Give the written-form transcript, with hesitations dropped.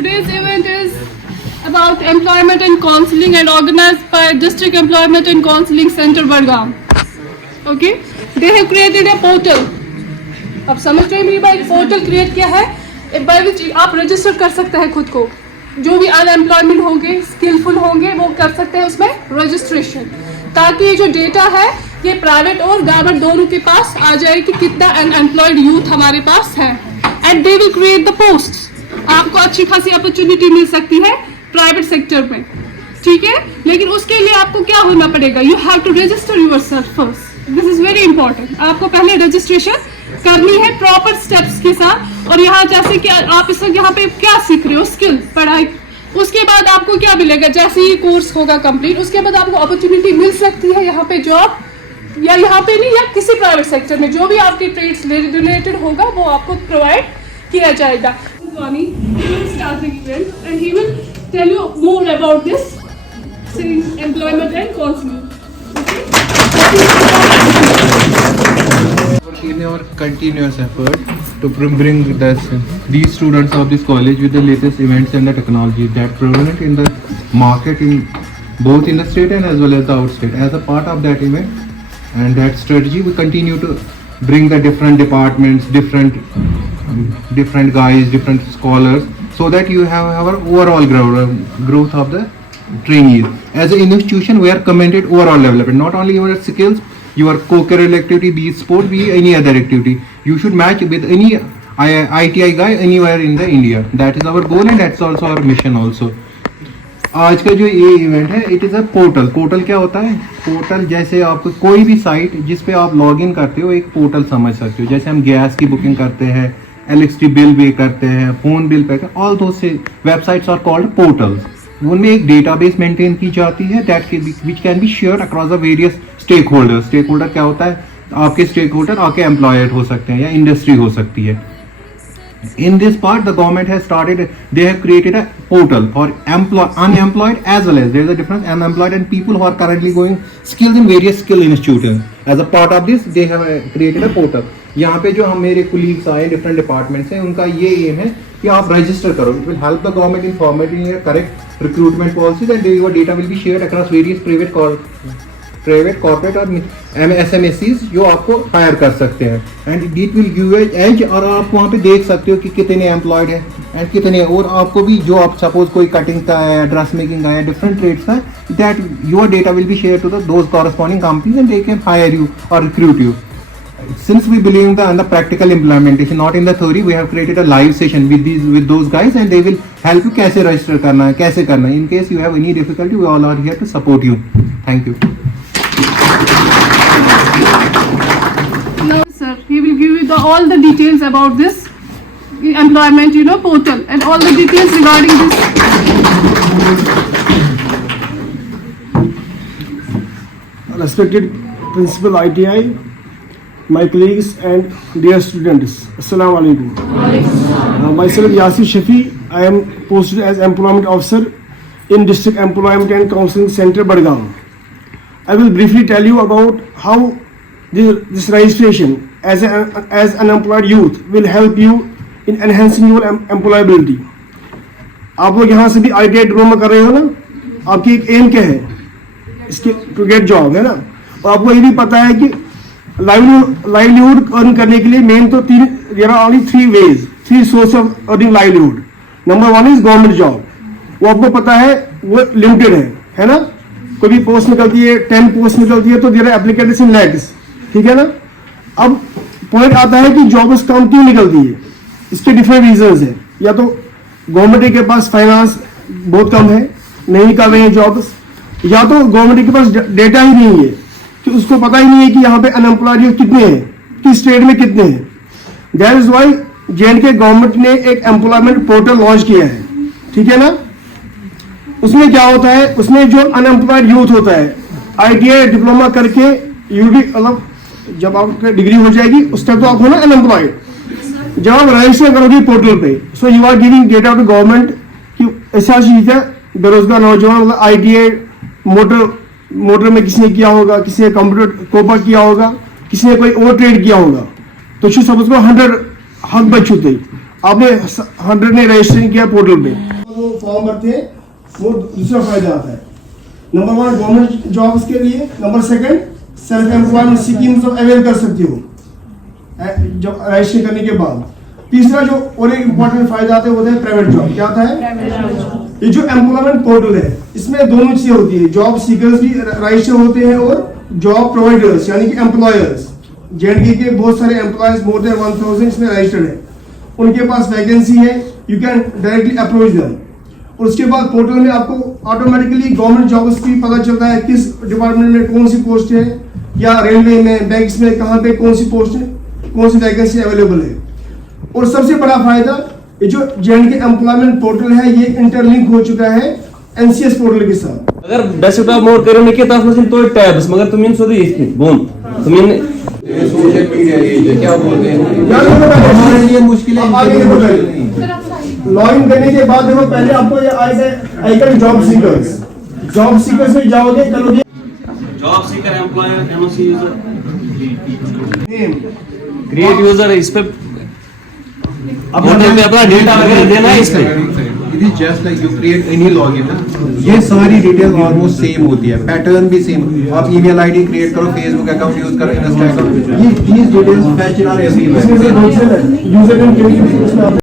Today's event is about employment and counseling and organized by District Employment and Counseling Center, Budgam. Okay, they have created a portal. अब समझ रहे हैं भाई, portal create किया है by which आप register कर सकते हैं खुद को. जो भी अनएम्प्लॉयमेंट होंगे, स्किलफुल होंगे, वो कर सकते हैं उसमें रजिस्ट्रेशन, ताकि ये जो डेटा है ये प्राइवेट और गवर्नमेंट दोनों के पास आ जाए कि कितना अनएम्प्लॉयड यूथ हमारे पास है. And they will create the post. आपको अच्छी खासी अपॉर्चुनिटी मिल सकती है प्राइवेट सेक्टर में, ठीक है. लेकिन उसके लिए आपको क्या होना पड़ेगा, you have to register yourself first. This is very important. आपको पहले रजिस्ट्रेशन करनी है प्रॉपर स्टेप्स के साथ. और यहाँ जैसे कि आप इस वक्त यहाँ पे क्या सीख रहे हो, स्किल, पढ़ाई, उसके बाद आपको क्या मिलेगा, जैसे ये कोर्स होगा कंप्लीट, उसके बाद आपको अपॉर्चुनिटी मिल सकती है यहाँ पे जॉब, या यहाँ पे नहीं, या किसी प्राइवेट सेक्टर में जो भी आपके ट्रेड्स रिलेटेड होगा वो आपको प्रोवाइड किया जाएगा. Swami, he will start the event and he will tell you more about this employment and counseling. In our continuous effort to bring these students of this college with the latest events and the technology that prevalent in the market in both in the state and as well as the outstate. As a part of that event and that strategy, we continue to bring the different departments, different guys, different scholars, so that you have our overall growth of the trainees. As an institution, we are committed overall development, not only your skills, your co-curricular activity, be it sport, be any other activity. You should match with any ITI guy anywhere in the India. That is our goal and that's also our mission also. आज का जो ये event है, it is a portal. Portal क्या होता है? Portal जैसे आपको कोई भी साइट जिस पे आप लॉग इन करते हो, एक पोर्टल समझ सकते हो. जैसे हम गैस की बुकिंग करते हैं, इलेक्ट्रिसिटी बिल पे करते हैं, फोन बिल पे करते हैं, all those websites are called portals. उनमें एक डेटाबेस मेंटेन की जाती है that which can be shared across the various stakeholder. Stakeholder क्या होता है? आपके स्टेक होल्डर आपके एम्प्लॉयर हो सकते हैं या इंडस्ट्री हो सकती है. In this part, the government has started, they have created a portal for unemployed as well as, there is a difference, unemployed and people who are currently going skills in various skill institutes. As a part of this, they have created a portal. यहाँ पे जो हम मेरे colleagues आए different departments हैं, उनका ये aim है कि आप register करो. It will help the government in formatting your correct recruitment policies and your data will be shared across various private corporate और SMSCs जो आपको हायर कर सकते हैं. And it will give edge, और आप वहाँ पे देख सकते हो कि कितने एम्प्लॉयड हैं एंड कितने, और आपको भी जो आप सपोज कोई कटिंग का है, ड्रेस मेकिंग का है, डिफरेंट ट्रेड्स का, that your data will be share to those corresponding companies and they can hire you और recruit you. Since we believe in the practical implementation, not in the theory, we have created a live session with those guys and they will help you कैसे register करना है, कैसे करना है. In case you have any difficulty, we all are here to support you. Thank you. Now, sir, he will give you all the details about this employment, portal, and all the details regarding this. Respected Principal ITI, my colleagues and dear students, Assalamu alaikum. Myself Yasir Shafi, I am posted as Employment Officer in District Employment and Counseling Center, Budgam. I will briefly tell you about how this registration as unemployed youth will help you in enhancing your employability. आप लोग यहाँ से भी ITI diploma कर रहे हो ना, आपकी एक एम क्या है, इसके टू गेट जॉब है ना. और आपको ये भी पता है कि लाइवलीहुड अर्न करने के लिए मेन तो there are only three sources of earning livelihood. Number one is government job. वो आपको पता है वो लिमिटेड है ना. कोई भी पोस्ट निकलती है, 10 पोस्ट निकलती है तो there are applications in lakhs, ठीक है ना. अब पॉइंट आता है कि जॉब्स कम क्यों निकलती है. इसके डिफरेंट रीजंस है. या तो गवर्नमेंट के पास फाइनेंस बहुत कम है, नहीं निकाल रहे हैं जॉब्स, या तो गवर्नमेंट के पास डेटा ही नहीं है कि उसको पता ही नहीं है कि यहाँ पे अनएम्प्लॉयड कितने हैं, किस स्टेट में कितने हैं. That is why J&K government ने एक एम्प्लॉयमेंट पोर्टल लॉन्च किया है, ठीक है ना. उसमें क्या होता है, उसमें जो अनएम्प्लॉयड यूथ होता है, ITI डिप्लोमा करके मतलब जब आपकी डिग्री हो जाएगी उस तक तो आप हो ना अनएम्प्लॉयड. जब आप रजिस्टर करोगे पोर्टल पे, so you are giving data to government कि ऐसा चीज है, बेरोजगार नौजवान मतलब ITI मोटर में किसी ने किया होगा, किसी ने कंप्यूटर कोपा किया होगा, किसी ने कोई और ट्रेड किया होगा, तो सपोज को 100 हक बच होते आपने 100 ने रजिस्ट्रेशन किया पोर्टल पे, वो फॉर्म भरते हैं, वो दूसरा फायदा आता है। नंबर 1 गवर्नमेंट जॉब्स के लिए, number 2 self employment schemes avail कर सकते हो जब रजिस्ट्रेशन करने के बाद। तीसरा जो और एक इम्पोर्टेंट फायदा आता है वो है प्राइवेट जॉब। क्या आता है? ये जो एम्प्लॉयमेंट पोर्टल है इसमें दोनों चीजें होती है, जॉब सीकर्स भी रजिस्टर होते हैं और जॉब प्रोवाइडर्स यानी कि एम्प्लॉयर्स। जेएनडी के बहुत सारे एम्प्लॉयर्स मोर देन 1000 इसमें रजिस्टर्ड है, उनके पास वैकेंसी है, you can directly approach them. और उसके बाद पोर्टल में आपको ऑटोमेटिकली गवर्नमेंट जॉब्स की पता चलता है किस डिपार्टमेंट में कौन सी पोस्ट है, या रेलवे में, बैंक्स में कहाँ पे कौन सी पोस्ट है, कौन सी वैकेंसी अवेलेबल है। और सबसे बड़ा फायदा ये जो जेएनडी एम्प्लॉयमेंट पोर्टल है ये इंटरलिंक हो चुका है एनसीएस पोर्टल के साथ। अगर डेस्कटॉप मोड करो निके तस मस तो टैब्स मगर तुम इन सोदे इस बोन तुम इन सोशल मीडिया ये क्या बोलते हैं हमारे लिए मुश्किल है। लॉगिन करने के बाद देखो पहले आपको ये आएगा आइकन जॉब सीकर्स में जाओगे, करोगे job seeker employer NOC user name, create user इस पे पोर्टल पे अपना डेटा वगैरह देना है इस पे। It is just like you create any login ना, ये सारी डिटेल ऑलमोस्ट सेम होती है, पैटर्न भी सेम। आप ईमेल आईडी क्रिएट करो, फेसबुक अकाउंट यूज करो, इंस्टा अकाउंट, ये these details fetch in are everywhere. User name